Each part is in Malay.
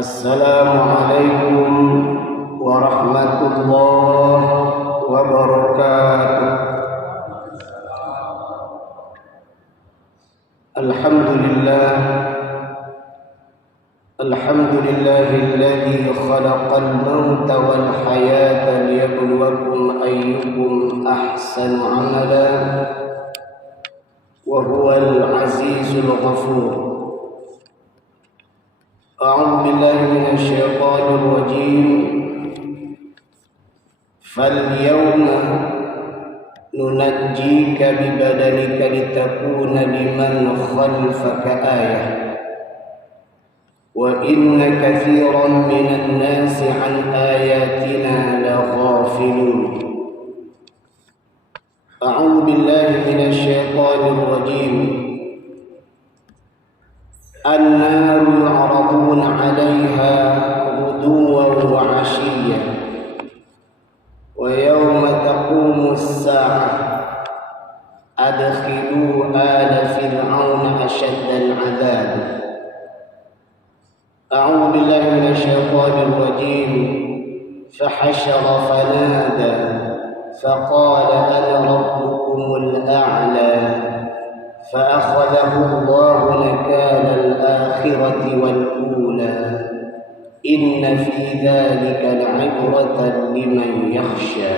Assalamualaikum warahmatullahi wabarakatuh. Alhamdulillahilladzi khalaqal mauta wal hayata liyabluwakum ayyukum ahsanu amala wa huwal azizul ghafur. أعوذ بالله من الشيطان الرجيم فاليوم ننجيك ببدنك لتكون لمن خلفك آية وإن كثيرا من الناس عن آياتنا لغافلون. أعوذ بالله من الشيطان الرجيم النار يعرضون عليها غدوا وعشيا ويوم تقوم الساعة أدخلوا آل فرعون أشد العذاب. أعوذ بالله من الشيطان الرجيم فحشر فنادى فقال أنا ربكم الأعلى فأخذه الله نكال الآخرة والأولى إن في ذلك لعبرة لمن يخشى.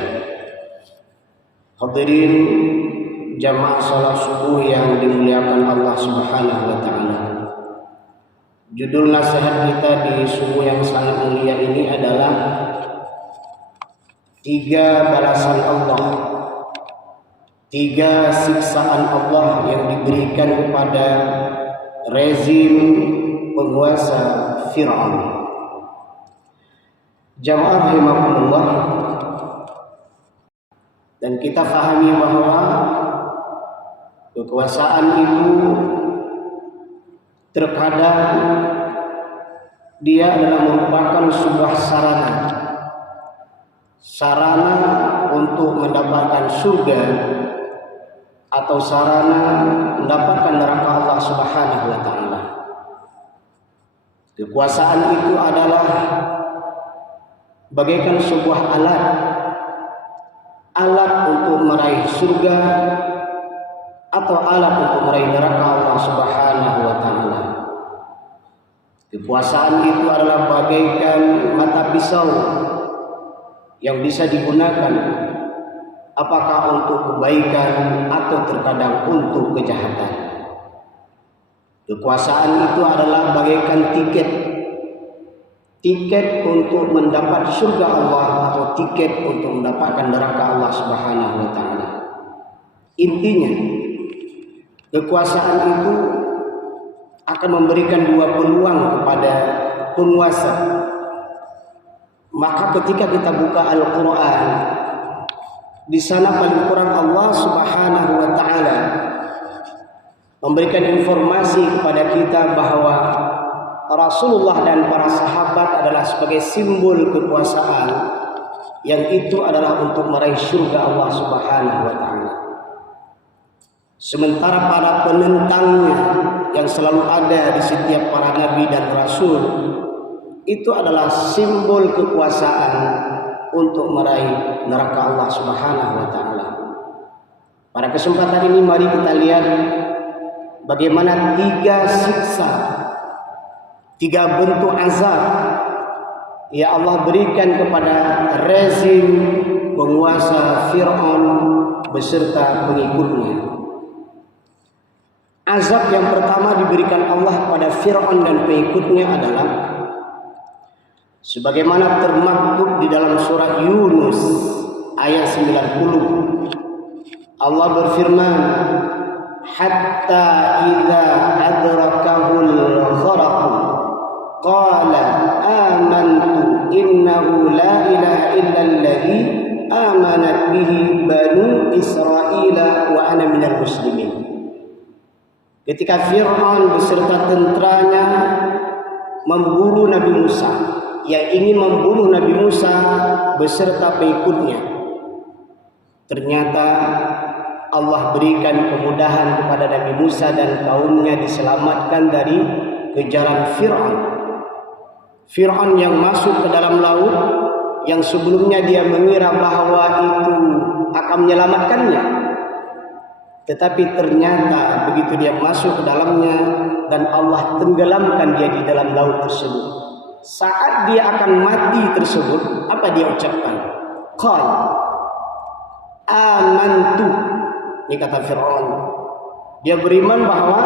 Hadirin jamaah salat subuh yang dimuliakan Allah Subhanahu wa taala. Judul nasihat kita di subuh yang sangat mulia ini adalah 3 balasan Allah, 3 siksaan Allah yang diberikan kepada rezim penguasa Fir'aun. Jamaah rahimakumullah, dan kita fahami bahwa kekuasaan itu terkadang dia adalah merupakan sebuah sarana untuk mendapatkan surga atau sarana mendapatkan neraka Allah Subhanahu wa taala. Kekuasaan itu adalah bagaikan sebuah alat untuk meraih surga atau alat untuk meraih neraka Allah Subhanahu wa taala. Kekuasaan itu adalah bagaikan mata pisau yang bisa digunakan apakah untuk kebaikan atau terkadang untuk kejahatan. Kekuasaan itu adalah bagaikan tiket untuk mendapat surga Allah atau tiket untuk mendapatkan neraka Allah Subhanahu wa taala. Intinya, kekuasaan itu akan memberikan 2 peluang kepada penguasa. Maka ketika kita buka Al-Qur'an, di sana paling kurang Allah Subhanahu wa taala memberikan informasi kepada kita bahwa Rasulullah dan para sahabat adalah sebagai simbol kekuasaan yang itu adalah untuk meraih surga Allah Subhanahu wa taala. Sementara para penentangnya yang selalu ada di setiap para nabi dan rasul itu adalah simbol kekuasaan untuk meraih neraka Allah Subhanahu wa taala. Pada kesempatan ini mari kita lihat bagaimana 3 siksa, 3 bentuk azab yang Allah berikan kepada rezim penguasa Fir'aun beserta pengikutnya. Azab yang pertama diberikan Allah kepada Fir'aun dan pengikutnya adalah sebagaimana termaktub di dalam surah Yunus ayat 90. Allah berfirman, hatta idza adrakahul gharaq qala amantu innahu la ilaha illa alladhi amanat bihi banu Israila wa ana minal muslimin. Ketika Fir'aun beserta tentaranya memburu Nabi Musa, yang ingin membunuh Nabi Musa beserta pengikutnya, ternyata Allah berikan kemudahan kepada Nabi Musa dan kaumnya diselamatkan dari kejaran Fir'aun. Fir'aun yang masuk ke dalam laut, yang sebelumnya dia mengira bahwa itu akan menyelamatkannya, tetapi ternyata begitu dia masuk ke dalamnya dan Allah tenggelamkan dia di dalam laut tersebut. Saat dia akan mati tersebut, apa dia ucapkan? Qal amantu. Ini kata Fir'aun. Dia beriman bahwa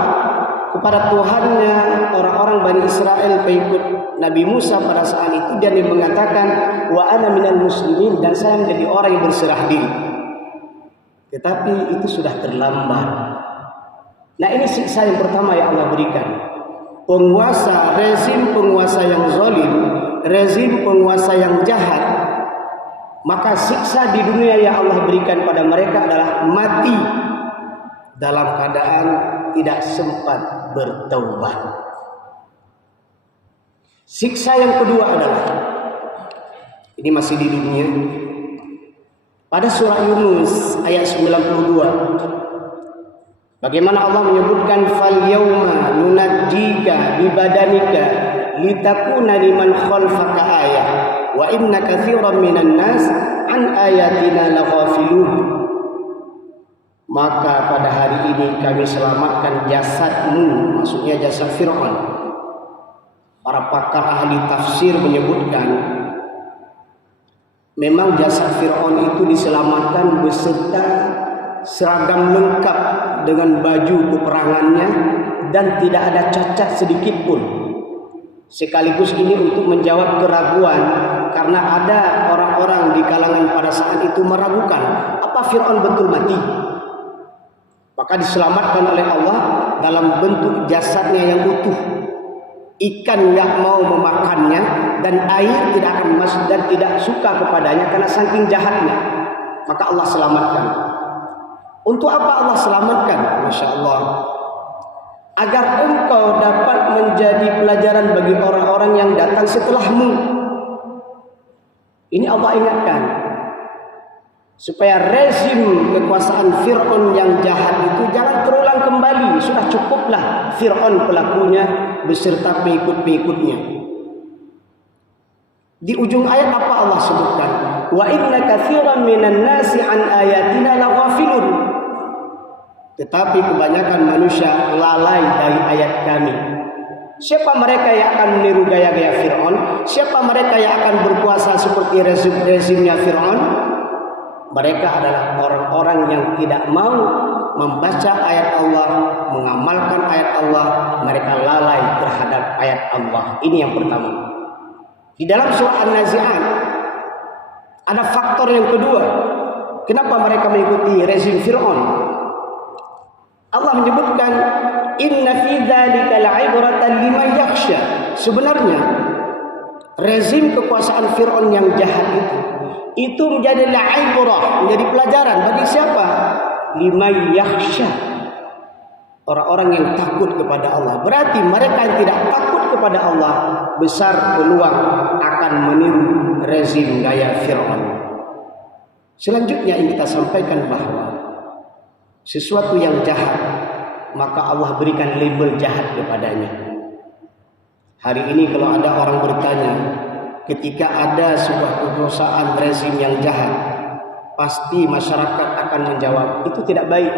kepada Tuhannya orang-orang Bani Israel pengikut Nabi Musa pada saat itu. Dia mengatakan wa ana minal muslimin, dan saya menjadi orang yang berserah diri. Tetapi itu sudah terlambat. Nah, ini siksa yang pertama yang Allah berikan. Penguasa, rezim penguasa yang zalim, rezim penguasa yang jahat, maka siksa di dunia yang Allah berikan pada mereka adalah mati dalam keadaan tidak sempat bertaubat. Siksa yang kedua adalah, ini masih di dunia, pada surah Yunus ayat 92. Bagaimana Allah menyebutkan fal yauma nunajjika bi badanika litakuna liman khalfaka ayah wa inna katsiran minan nas an ayatina laghafilun. Maka pada hari ini kami selamatkan jasadmu, maksudnya jasad Fir'aun. Para pakar ahli tafsir menyebutkan memang jasad Fir'aun itu diselamatkan beserta seragam lengkap dengan baju peperangannya dan tidak ada cacat sedikit pun. Sekaligus ini untuk menjawab keraguan, karena ada orang-orang di kalangan pada saat itu meragukan apa Fir'aun betul mati. Maka diselamatkan oleh Allah dalam bentuk jasadnya yang utuh. Ikan tidak mau memakannya dan air tidak akan masuk dan tidak suka kepadanya karena saking jahatnya. Maka Allah selamatkan. Untuk apa Allah selamatkan? Masya Allah. Agar engkau dapat menjadi pelajaran bagi orang-orang yang datang setelahmu. Ini Allah ingatkan. Supaya rezim kekuasaan Fir'aun yang jahat itu jangan terulang kembali. Sudah cukuplah Fir'aun pelakunya beserta pengikut-pengikutnya. Di ujung ayat apa Allah sebutkan? Wa inna katsiran minan nasi an ayatina laghafilun. Tetapi kebanyakan manusia lalai dari ayat kami. Siapa mereka yang akan meniru gaya-gaya Fir'aun? Siapa mereka yang akan berpuasa seperti rezimnya Fir'aun? Mereka adalah orang-orang yang tidak mau membaca ayat Allah, mengamalkan ayat Allah. Mereka lalai terhadap ayat Allah. Ini yang pertama. Di dalam surah An-Nazi'at ada faktor yang kedua. Kenapa mereka mengikuti rezim Fir'aun? Allah menyebutkan inna fi dzalika la'ibratan liman yakhsha. Sebenarnya rezim kekuasaan Fir'aun yang jahat itu menjadi la'ibrah, menjadi pelajaran bagi siapa? Liman yakhsha. Orang-orang yang takut kepada Allah. Berarti mereka yang tidak takut kepada Allah besar peluang akan meniru rezim gaya Fir'aun. Selanjutnya yang kita sampaikan bahwa sesuatu yang jahat, maka Allah berikan label jahat kepadanya. Hari ini kalau ada orang bertanya, ketika ada sebuah kekuasaan rezim yang jahat, pasti masyarakat akan menjawab, itu tidak baik.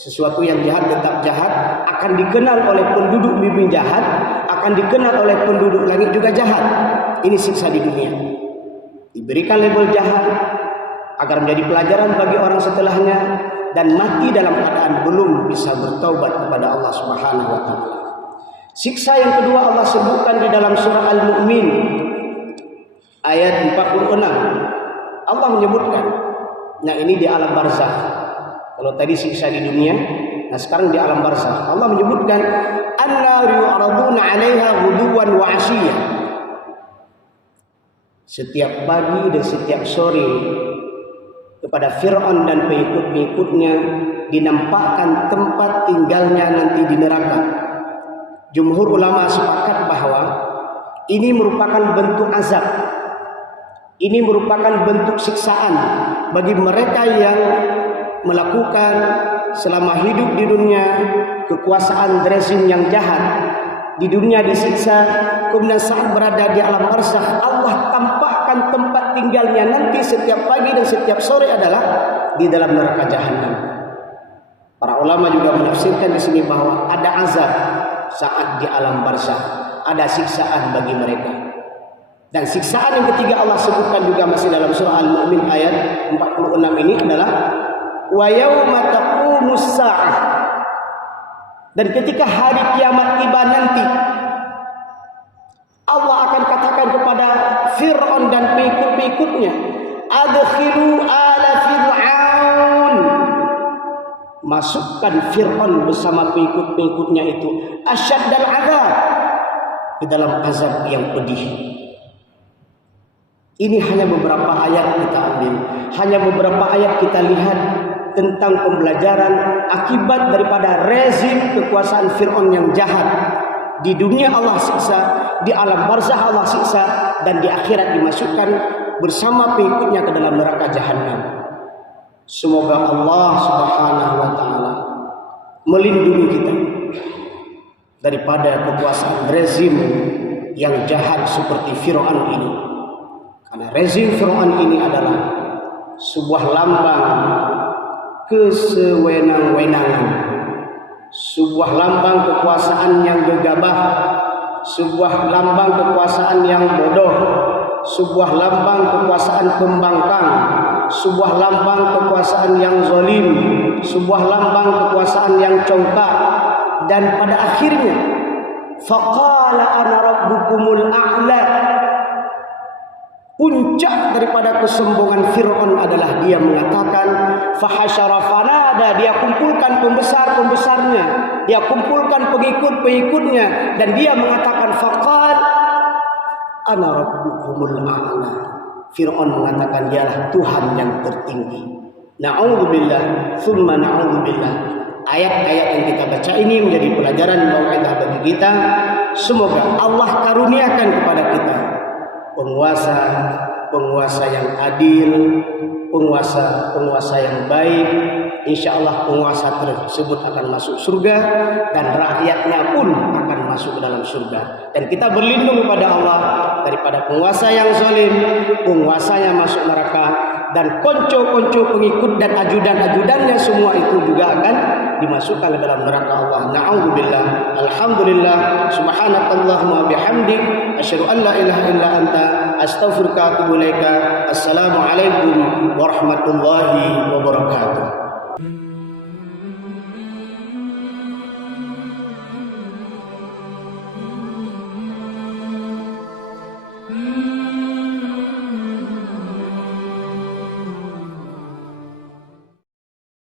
Sesuatu yang jahat tetap jahat, akan dikenal oleh penduduk bumi jahat, akan dikenal oleh penduduk langit juga jahat. Ini siksa di dunia. Diberikan label jahat, agar menjadi pelajaran bagi orang setelahnya, dan mati dalam keadaan belum bisa bertaubat kepada Allah Subhanahu wa taala. Siksa yang kedua Allah sebutkan di dalam surah Al-Mu'min ayat 46. Allah menyebutkan, nah ini di alam barzakh. Kalau tadi siksa di dunia, nah sekarang di alam barzakh. Allah menyebutkan annaru yu'raduna 'alaiha ghuduwan wa 'ashiyyan. Setiap pagi dan setiap sore kepada Fir'aun dan pengikut-pengikutnya dinampakkan tempat tinggalnya nanti di neraka. Jumhur ulama sepakat bahwa ini merupakan bentuk azab. Ini merupakan bentuk siksaan bagi mereka yang melakukan selama hidup di dunia kekuasaan rezim yang jahat. di dunia disiksa, kemudian saat berada di alam barzakh Allah tampakkan tempat tinggalnya nanti setiap pagi dan setiap sore adalah di dalam neraka jahanam. Para ulama juga menafsirkan di sini bahwa ada azab saat di alam barzakh, ada siksaan bagi mereka. Dan siksaan yang ketiga Allah sebutkan juga masih dalam surah Al-Mu'min ayat 46 ini adalah wa yauma taqumus sa'ah. Dan ketika hari kiamat tiba nanti, Allah akan katakan kepada Fir'aun dan pengikut-pengikutnya, adkhilu ala Fir'aun, masukkan Fir'aun bersama pengikut-pengikutnya itu asyaddal azab, ke dalam azab yang pedih. Ini hanya beberapa ayat kita ambil, hanya beberapa ayat kita lihat tentang pembelajaran akibat daripada rezim kekuasaan Fir'aun yang jahat. Di dunia Allah siksa, di alam barzakh Allah siksa, dan di akhirat dimasukkan bersama pengikutnya ke dalam neraka jahanam. Semoga Allah Subhanahu wa taala melindungi kita daripada kekuasaan rezim yang jahat seperti Fir'aun ini. Karena rezim Fir'aun ini adalah sebuah lambang kesewenang-wenangan, sebuah lambang kekuasaan yang gegabah, sebuah lambang kekuasaan yang bodoh, sebuah lambang kekuasaan pembangkang, sebuah lambang kekuasaan yang zalim, sebuah lambang kekuasaan yang congkak. Dan pada akhirnya faqala ana rabbukumul a'la, puncak daripada kesombongan Fir'aun adalah dia mengatakan fahasyara fanada, dia kumpulkan pembesar-pembesarnya, dia kumpulkan pengikut-pengikutnya, dan dia mengatakan faqal ana rabbukumul a'la. Fir'aun mengatakan dialah Tuhan yang tertinggi. Na'udzubillah tsumma na'udzubillah. Ayat-ayat yang kita baca ini menjadi pelajaran mau'izah bagi kita. Semoga Allah karuniakan kepada kita penguasa yang adil, penguasa yang baik. Insya Allah penguasa tersebut akan masuk surga dan rakyatnya pun akan masuk ke dalam surga. Dan kita berlindung kepada Allah daripada penguasa yang zalim, penguasanya masuk neraka, dan konco-konco pengikut dan ajudan-ajudannya semua itu juga akan dimasukkan ke dalam neraka Allah. Na'udzubillah. Alhamdulillah. Subhanakallahumma bihamdik asyhadu an la ilaha illa anta astaghfiruka wa atubu ilaika. Assalamualaikum warahmatullahi wabarakatuh.